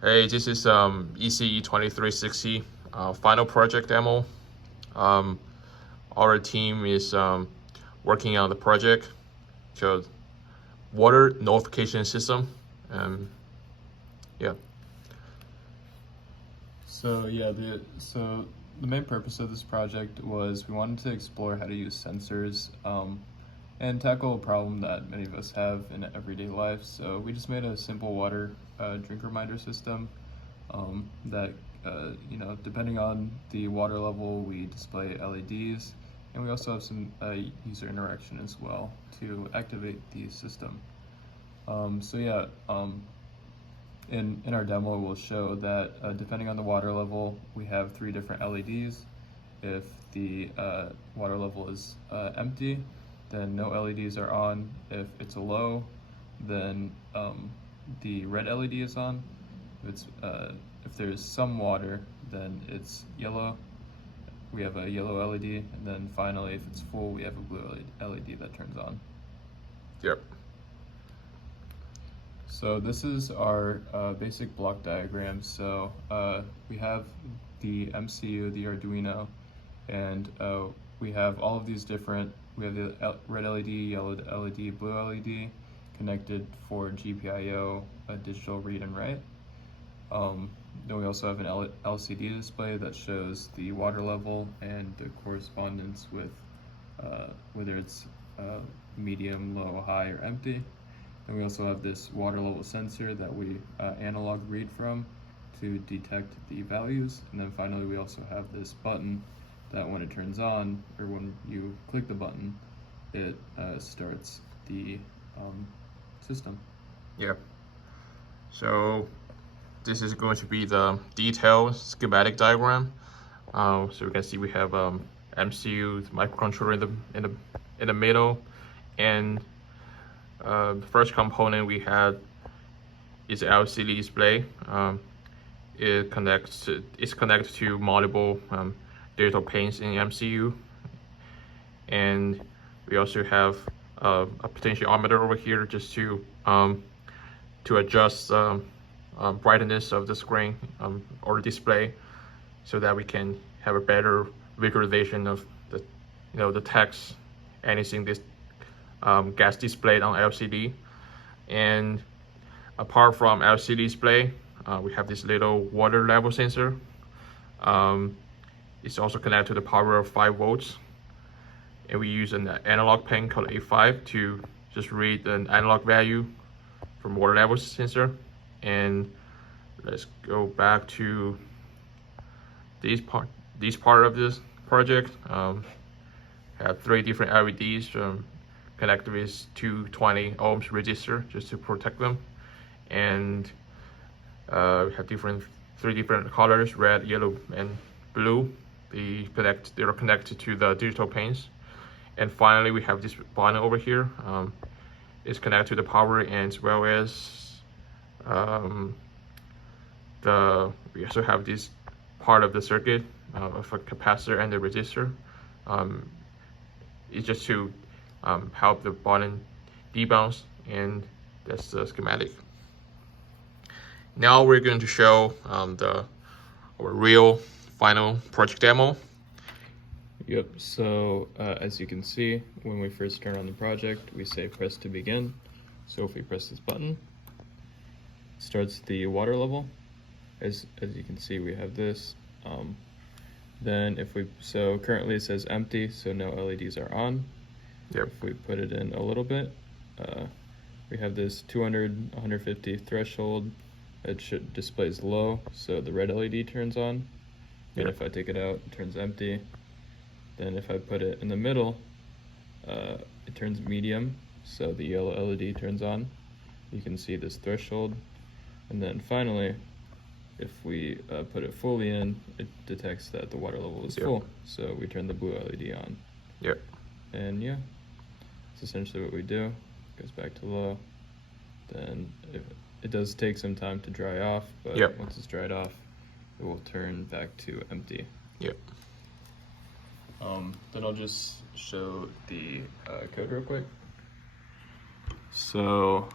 Hey, this is ECE 2360 final project demo. Um, our team is working on the project, so water notification system. Um, yeah. So the main purpose of this project was we wanted to explore how to use sensors and tackle a problem that many of us have in everyday life. So we just made a simple water drink reminder system that depending on the water level, we display LEDs, and we also have some user interaction as well to activate the system. In our demo, we'll show that depending on the water level, we have 3 different LEDs. If the water level is empty, then no LEDs are on. If it's a low, then the red LED is on. If there's some water, then it's yellow. We have a yellow LED, and then finally, if it's full, we have a blue LED that turns on. Yep. So this is our basic block diagram. So we have the MCU, the Arduino, and we have all of these different, we have the red LED, yellow LED, blue LED connected for GPIO, a digital read and write. Then we also have an LCD display that shows the water level and the correspondence with whether it's medium, low, high, or empty. And we also have this water level sensor that we analog read from to detect the values. And then finally, we also have this button that when it turns on, or when you click the button, it starts the system. Yeah. So this is going to be the detailed schematic diagram. So you can see we have MCU, the microcontroller in the middle, and the first component we had is LCD display. It's connected to multiple digital pins in MCU, and we also have a potentiometer over here just to adjust brightness of the screen or the display, so that we can have a better visualization of the text, anything this gets displayed on LCD. And apart from LCD display, we have this little water level sensor. It's also connected to the power of 5 volts, and we use an analog pin called A5 to just read an analog value from water level sensor. And let's go back to this part of this project. Have 3 different LEDs connected with 220 ohms resistor just to protect them, and we have 3 different colors: red, yellow, and blue. They're connected to the digital pins. And finally, we have this button over here. It's connected to the power, and as well as we also have this part of the circuit of a capacitor and the resistor. It's just to help the button debounce, and that's the schematic. Now we're going to show our real final project demo. Yep, so as you can see, when we first turn on the project, we say press to begin. So if we press this button, it starts the water level. As you can see, we have this. Then so currently it says empty, so no LEDs are on. Yep. If we put it in a little bit, we have this 200, 150 threshold. It displays low, so the red LED turns on. Yep. And if I take it out, it turns empty. Then if I put it in the middle, it turns medium, so the yellow LED turns on. You can see this threshold. And then finally, if we put it fully in, it detects that the water level is full, so we turn the blue LED on. Yep. And yeah, that's essentially what we do. It goes back to low. Then it does take some time to dry off, but once it's dried off, it will turn back to empty. Yep. Then I'll just show the code real quick. So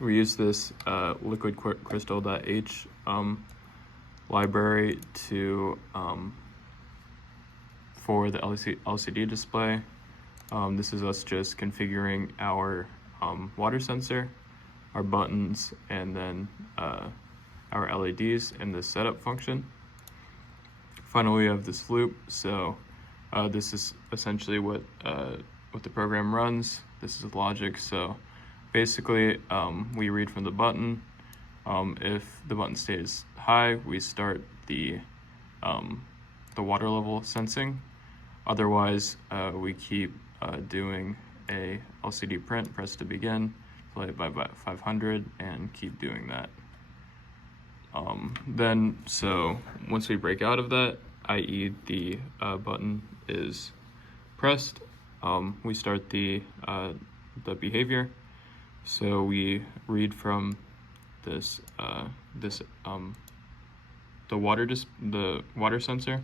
we use this liquid crystal.h library to for the LCD display. This is us just configuring our water sensor, our buttons, and then our LEDs in the setup function. Finally, we have this loop. So this is essentially what the program runs. This is logic. So basically, we read from the button. If the button stays high, we start the water level sensing. Otherwise, we keep doing a LCD print, press to begin, play it by 500, and keep doing that. Then, so once we break out of that, i.e. the button is pressed, we start the behavior. So we read from this the water sensor.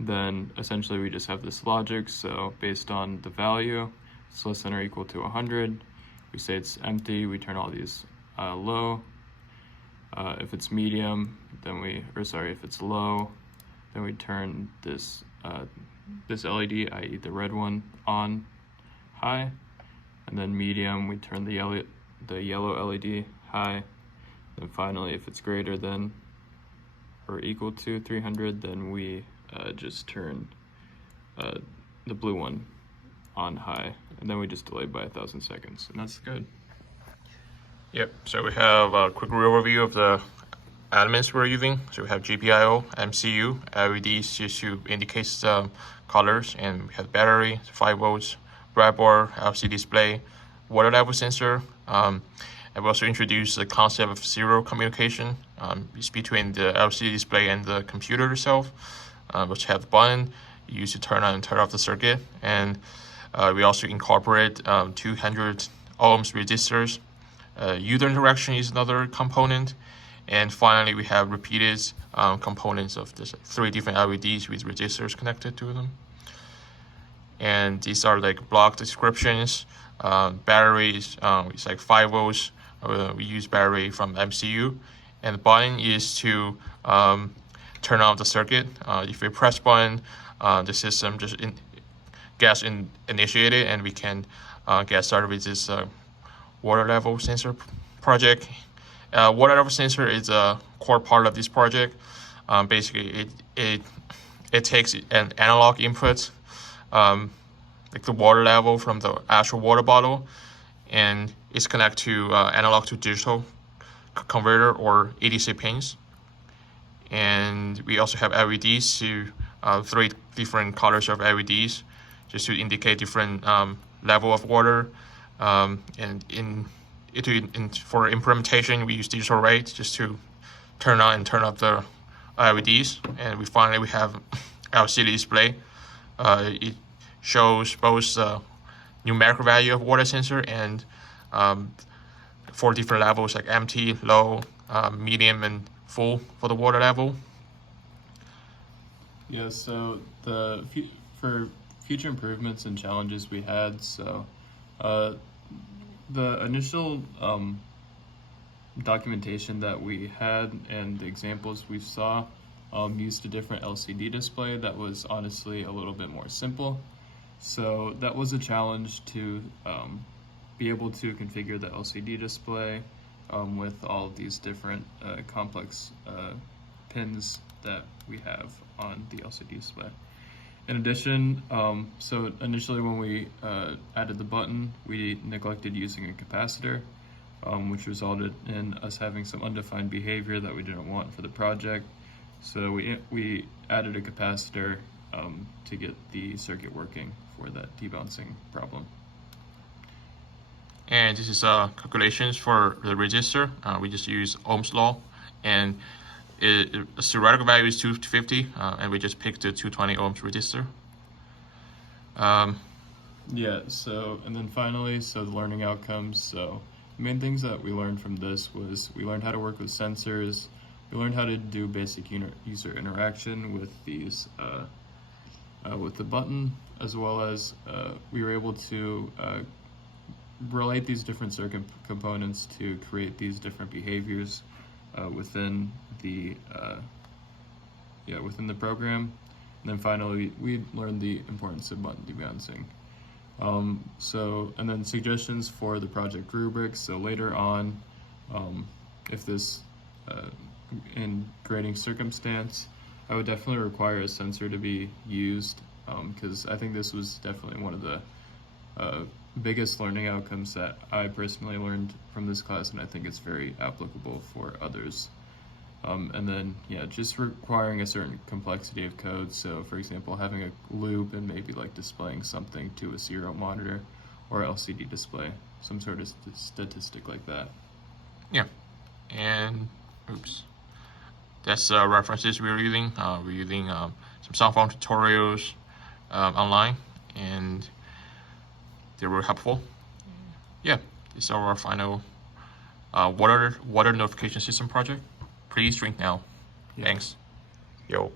Then essentially we just have this logic. So based on the value, it's less than or equal to 100. We say it's empty. We turn all these low. If it's medium, then if it's low, then we turn this LED, i.e. the red one, on high, and then medium, we turn the yellow LED high, and finally, if it's greater than or equal to 300, then we just turn the blue one on high, and then we just delay by 1,000 seconds, and that's good. Yep, so we have a quick overview of the elements we're using. So we have GPIO, MCU, LEDs just to indicate the colors, and we have battery, 5 volts, breadboard, LCD display, water level sensor. And we also introduced the concept of serial communication. It's between the LCD display and the computer itself, which have the button used to turn on and turn off the circuit. And we also incorporate 200 ohms resistors. User interaction is another component. And finally, we have repeated components of this 3 different LEDs with resistors connected to them. And these are like block descriptions. Batteries, it's like 5 volts. We use battery from MCU. And the button is to turn on the circuit. If we press button, the system just gets initiated, and we can get started with this water level sensor project. Water level sensor is a core part of this project. Basically, it takes an analog input, like the water level from the actual water bottle, and it's connected to analog to digital converter or ADC pins. And we also have LEDs, to 3 different colors of LEDs, just to indicate different level of water. And for implementation, we use digital rates just to turn on and turn off the LEDs. And we have LCD display. It shows both the numerical value of water sensor and 4 different levels, like empty, low, medium, and full for the water level. Yeah, so for future improvements and challenges we had, so the initial documentation that we had and the examples we saw used a different LCD display that was honestly a little bit more simple. So that was a challenge to be able to configure the LCD display with all of these different complex pins that we have on the LCD display. In addition, so initially when we added the button, we neglected using a capacitor, which resulted in us having some undefined behavior that we didn't want for the project. So we added a capacitor to get the circuit working for that debouncing problem. And this is calculations for the resistor. We just use Ohm's law, and the theoretical value is 250, and we just picked the 220 ohms resistor. Yeah, so, and then finally, so the learning outcomes. So the main things that we learned from this was we learned how to work with sensors, we learned how to do basic user interaction with these, with the button, as well as we were able to relate these different circuit components to create these different behaviors within the within the program. And then finally, we learned the importance of button debouncing. And then suggestions for the project rubrics. So later on, if this in grading circumstance, I would definitely require a sensor to be used, because I think this was definitely one of the biggest learning outcomes that I personally learned from this class, and I think it's very applicable for others. And then, just requiring a certain complexity of code. So, for example, having a loop and maybe like displaying something to a serial monitor or LCD display, some sort of statistic like that. Yeah, and oops, that's references we're using. We're using some cell phone tutorials online, and they were helpful. Yeah, this is our final water notification system project. Please drink now. Yeah. Thanks. Yo.